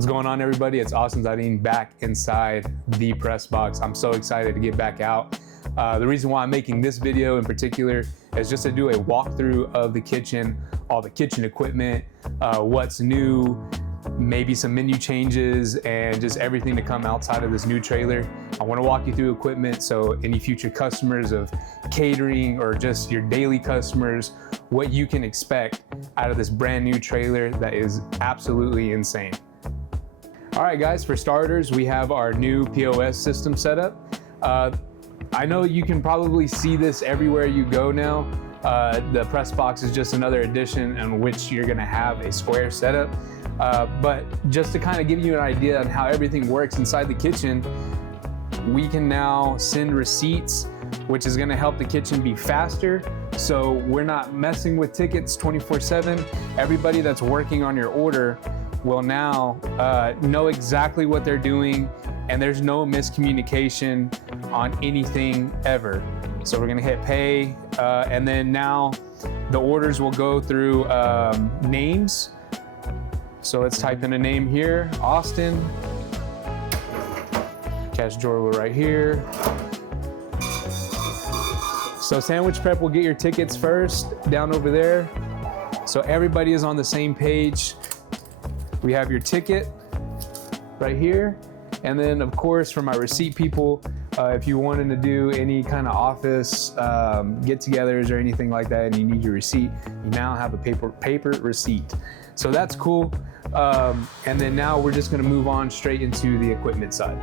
What's going on, everybody? It's Austin Zadine back inside the Pressbox. I'm so excited to get back out. The reason why I'm making this video in particular is just to do a walkthrough of the kitchen, all the kitchen equipment, what's new, maybe some menu changes, and just everything to come outside of this new trailer. I want to walk you through equipment so any future customers of catering or just your daily customers, what you can expect out of this brand new trailer that is absolutely insane. All right, guys, for starters, we have our new POS system set up. I know you can probably see this everywhere you go now. The Pressbox is just another edition in which you're gonna have a square setup. But just to kind of give you an idea on how everything works inside the kitchen, we can now send receipts, which is gonna help the kitchen be faster. So we're not messing with tickets 24/7. Everybody that's working on your order will now know exactly what they're doing, and there's no miscommunication on anything ever. So we're gonna hit pay, and then now the orders will go through names. So let's type in a name here, Austin. Cash drawer right here. So Sandwich Prep will get your tickets first down over there. So everybody is on the same page. We have your ticket right here. And then of course, for my receipt people, if you wanted to do any kind of office get-togethers or anything like that and you need your receipt, you now have a paper receipt. So that's cool. And then now we're just gonna move on straight into the equipment side.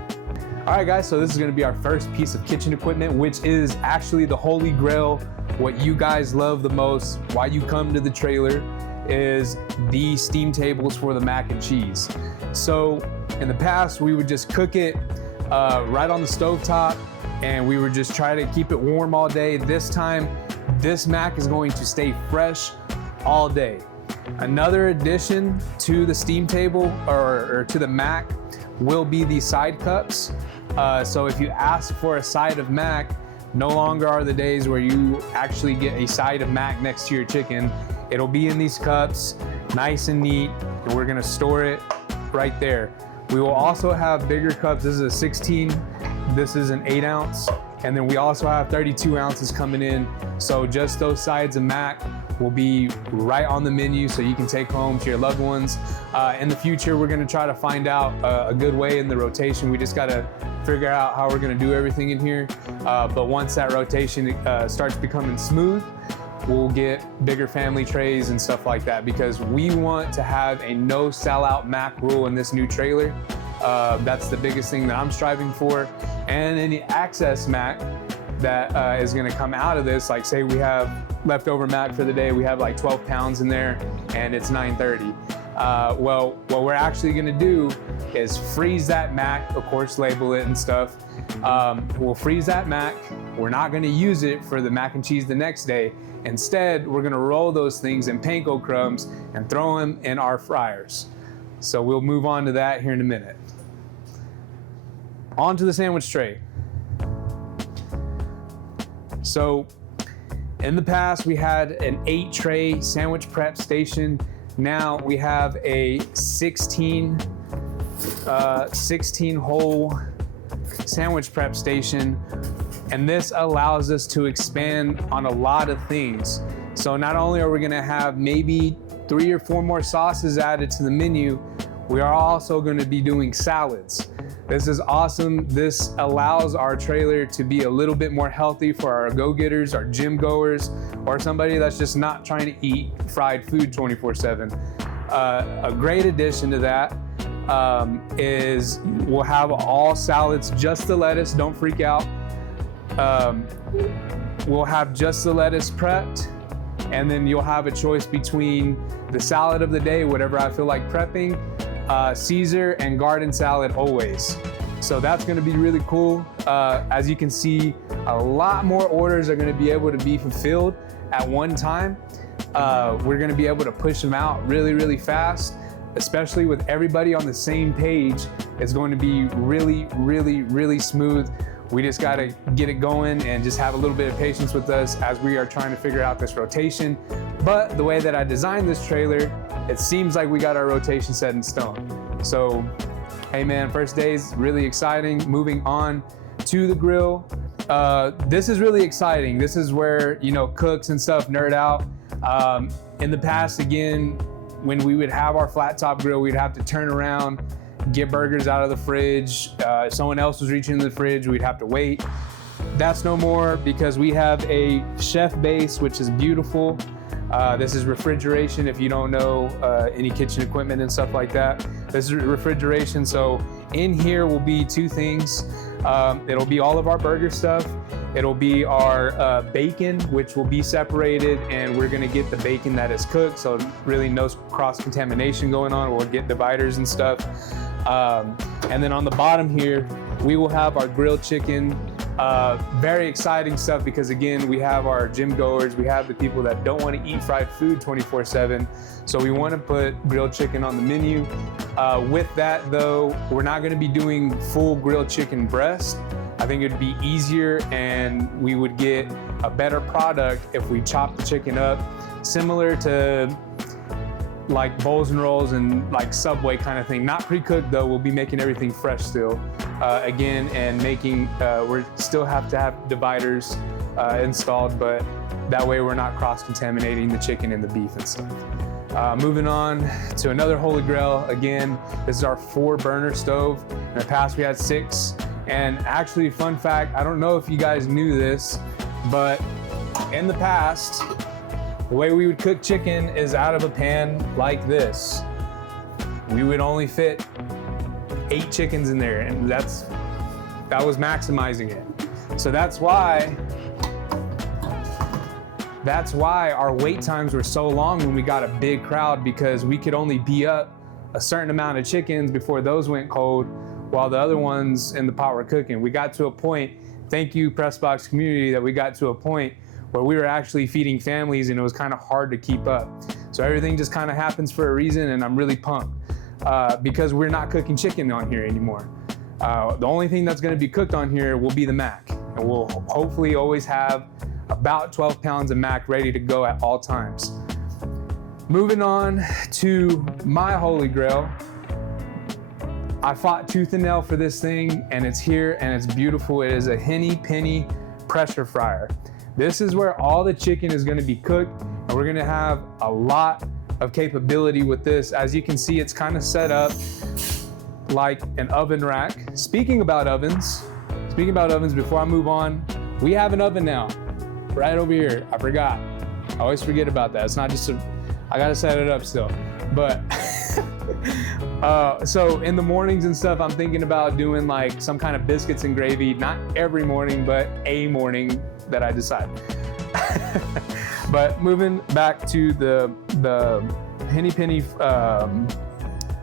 All right, guys, so this is gonna be our first piece of kitchen equipment, which is actually the holy grail, what you guys love the most, why you come to the trailer, is the steam tables for the mac and cheese. So in the past, we would just cook it right on the stovetop, and we would just try to keep it warm all day. This time, this mac is going to stay fresh all day. Another addition to the steam table or to the mac will be the side cups. So if you ask for a side of mac, no longer are the days where you actually get a side of mac next to your chicken. It'll be in these cups, nice and neat, and we're gonna store it right there. We will also have bigger cups. This is a 16, this is an 8 ounce, and then we also have 32 ounces coming in. So just those sides of mac will be right on the menu so you can take home to your loved ones. In the future, we're gonna try to find out a good way in the rotation. We just gotta figure out how we're gonna do everything in here. But once that rotation starts becoming smooth, we'll get bigger family trays and stuff like that, because we want to have a no sellout mac rule in this new trailer. That's the biggest thing that I'm striving for. And any excess mac that is gonna come out of this, like say we have leftover mac for the day, we have like 12 pounds in there and it's 9:30. Well, what we're actually gonna do is freeze that mac, of course, label it and stuff. We'll freeze that mac. We're not gonna use it for the mac and cheese the next day. Instead, we're gonna roll those things in panko crumbs and throw them in our fryers. So we'll move on to that here in a minute. On to the sandwich tray. So in the past, we had an 8-tray sandwich prep station. Now we have a 16 hole sandwich prep station. And this allows us to expand on a lot of things. So not only are we gonna have maybe 3 or 4 more sauces added to the menu, we are also gonna be doing salads. This is awesome. This allows our trailer to be a little bit more healthy for our go-getters, our gym goers, or somebody that's just not trying to eat fried food 24/7. A great addition to that is we'll have all salads, just the lettuce, don't freak out. We'll have just the lettuce prepped, and then you'll have a choice between the salad of the day, whatever I feel like prepping, Caesar and garden salad always. So that's gonna be really cool. As you can see, a lot more orders are gonna be able to be fulfilled at one time. We're gonna be able to push them out really, really fast, especially with everybody on the same page. It's going to be really, really, really smooth. We just got to get it going and just have a little bit of patience with us as we are trying to figure out this rotation. But the way that I designed this trailer, it seems like we got our rotation set in stone. So, hey man, first day's really exciting. Moving on to the grill. This is really exciting. This is where, you know, cooks and stuff nerd out. In the past, again, when we would have our flat top grill, we'd have to turn around, get burgers out of the fridge. If someone else was reaching in the fridge, we'd have to wait. That's no more because we have a chef base, which is beautiful. This is refrigeration. If you don't know any kitchen equipment and stuff like that, this is refrigeration. So in here will be two things. It'll be all of our burger stuff. It'll be our bacon, which will be separated, and we're gonna get the bacon that is cooked, so really no cross-contamination going on. We'll get dividers and stuff. And then on the bottom here, we will have our grilled chicken. Very exciting stuff because again, we have our gym goers, we have the people that don't want to eat fried food 24/7. So we want to put grilled chicken on the menu. With that though, we're not going to be doing full grilled chicken breast. I think it'd be easier and we would get a better product if we chop the chicken up, similar to like bowls and rolls and like Subway kind of thing. Not pre-cooked though, we'll be making everything fresh still. Again, and making, we still have to have dividers installed, but that way we're not cross-contaminating the chicken and the beef and stuff. Moving on to another holy grail. Again, this is our 4-burner stove. In the past we had 6. And actually, fun fact, I don't know if you guys knew this, but in the past, the way we would cook chicken is out of a pan like this. We would only fit 8 chickens in there, and that was maximizing it. So that's why our wait times were so long when we got a big crowd, because we could only be up a certain amount of chickens before those went cold, while the other ones in the pot were cooking. We got to a point, thank you Pressbox community, that we got to a point where we were actually feeding families and it was kind of hard to keep up. So everything just kind of happens for a reason, and I'm really pumped because we're not cooking chicken on here anymore. The only thing that's gonna be cooked on here will be the mac, and we'll hopefully always have about 12 pounds of mac ready to go at all times. Moving on to my holy grail. I fought tooth and nail for this thing, and it's here and it's beautiful. It is a Henny Penny pressure fryer. This is where all the chicken is gonna be cooked, and we're gonna have a lot of capability with this. As you can see, it's kind of set up like an oven rack. Speaking about ovens, before I move on, we have an oven now, right over here. I forgot. I always forget about that. It's not just I gotta set it up still. But so in the mornings and stuff, I'm thinking about doing like some kind of biscuits and gravy. Not every morning, but a morning that I decide. But moving back to the Henny Penny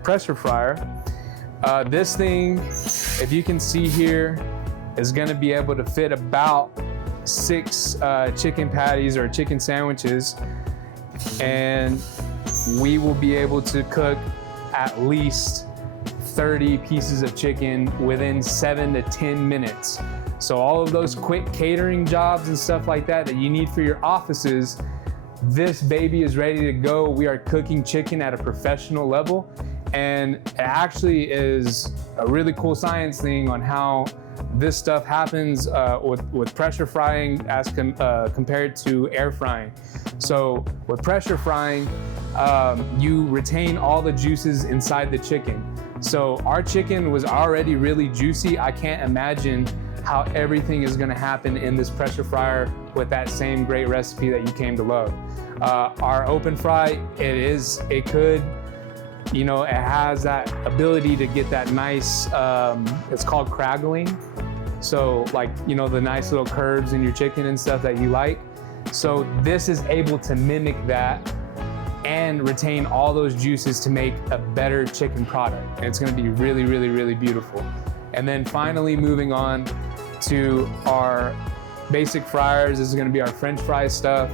pressure fryer. This thing, if you can see here, is gonna be able to fit about 6 chicken patties or chicken sandwiches, and we will be able to cook at least 30 pieces of chicken within 7 to 10 minutes. So all of those quick catering jobs and stuff like that you need for your offices, this baby is ready to go. We are cooking chicken at a professional level, and it actually is a really cool science thing on how this stuff happens with pressure frying as compared to air frying. So with pressure frying, you retain all the juices inside the chicken. So our chicken was already really juicy. I can't imagine how everything is gonna happen in this pressure fryer with that same great recipe that you came to love. Our open fry, it could, you know, it has that ability to get that nice, it's called crackling. So like, you know, the nice little curves in your chicken and stuff that you like. So this is able to mimic that and retain all those juices to make a better chicken product. And it's gonna be really, really, really beautiful. And then finally moving on to our basic fryers. This is gonna be our French fry stuff.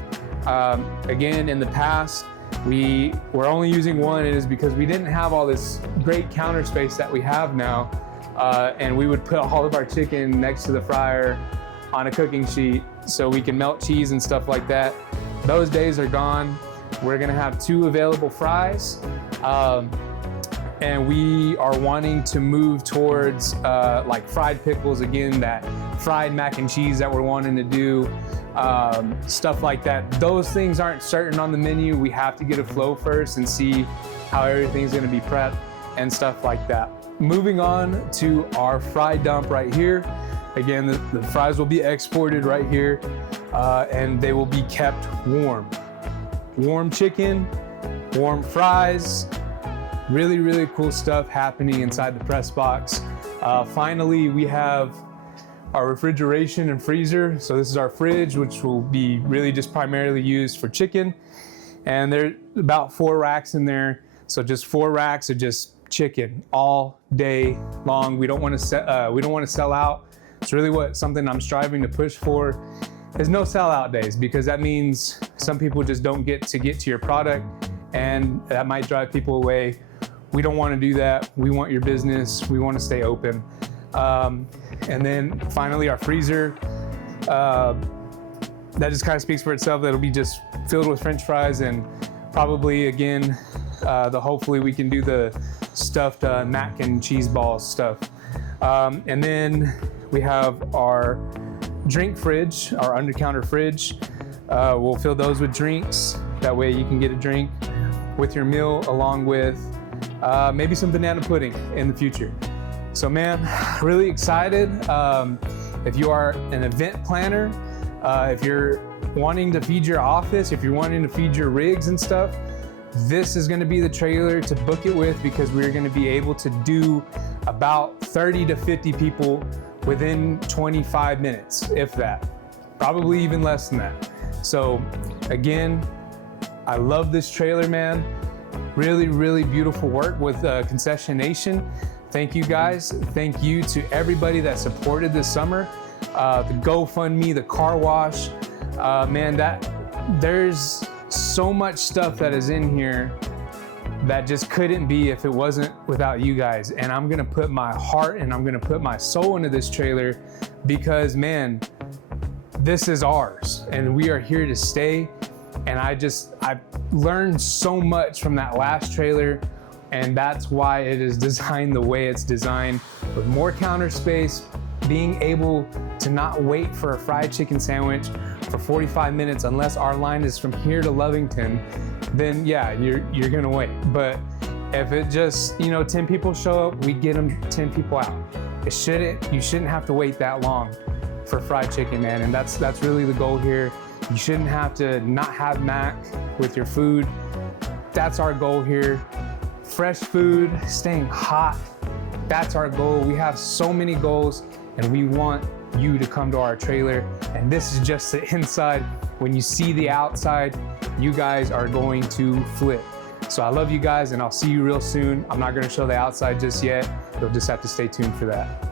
Again, in the past, we were only using one, and it is because we didn't have all this great counter space that we have now. And we would put all of our chicken next to the fryer on a cooking sheet so we can melt cheese and stuff like that. Those days are gone. We're gonna have 2 available fries. And we are wanting to move towards like fried pickles again, that fried mac and cheese that we're wanting to do, stuff like that. Those things aren't certain on the menu. We have to get a flow first and see how everything's gonna be prepped and stuff like that. Moving on to our fry dump right here. Again, the fries will be exported right here, and they will be kept warm. Warm chicken, warm fries, really, really cool stuff happening inside the press box. Finally, we have our refrigeration and freezer. So this is our fridge, which will be really just primarily used for chicken. And there's about 4 racks in there. So just 4 racks of just chicken all day long. We don't want to sell out. It's really something I'm striving to push for. There's no sellout days, because that means some people just don't get to your product, and that might drive people away. We don't want to do that. We want your business. We want to stay open. And then finally our freezer. That just kind of speaks for itself. That'll be just filled with French fries, and probably again, hopefully we can do the stuffed mac and cheese balls stuff. And then we have our drink fridge, our under-counter fridge. We'll fill those with drinks. That way you can get a drink with your meal, along with maybe some banana pudding in the future. So man, really excited. If you are an event planner, if you're wanting to feed your office, if you're wanting to feed your rigs and stuff, this is gonna be the trailer to book it with, because we're gonna be able to do about 30 to 50 people within 25 minutes, if that. Probably even less than that. So again, I love this trailer, man. Really, really beautiful work with Concession Nation. Thank you guys. Thank you to everybody that supported this summer. The GoFundMe, the car wash, man, there's so much stuff that is in here that just couldn't be if it wasn't without you guys. And I'm gonna put my heart and I'm gonna put my soul into this trailer, because man, this is ours and we are here to stay. And I've learned so much from that last trailer, and that's why it is designed the way it's designed, with more counter space, being able to not wait for a fried chicken sandwich for 45 minutes unless our line is from here to Lovington. Then yeah, you're gonna wait. But if it just, 10 people show up, we get them 10 people out. You shouldn't have to wait that long for fried chicken, man. And that's really the goal here. You shouldn't have to not have mac with your food. That's our goal here. Fresh food, staying hot, that's our goal. We have so many goals, and we want you to come to our trailer. And this is just the inside. When you see the outside, you guys are going to flip. So I love you guys, and I'll see you real soon. I'm not gonna show the outside just yet. You'll just have to stay tuned for that.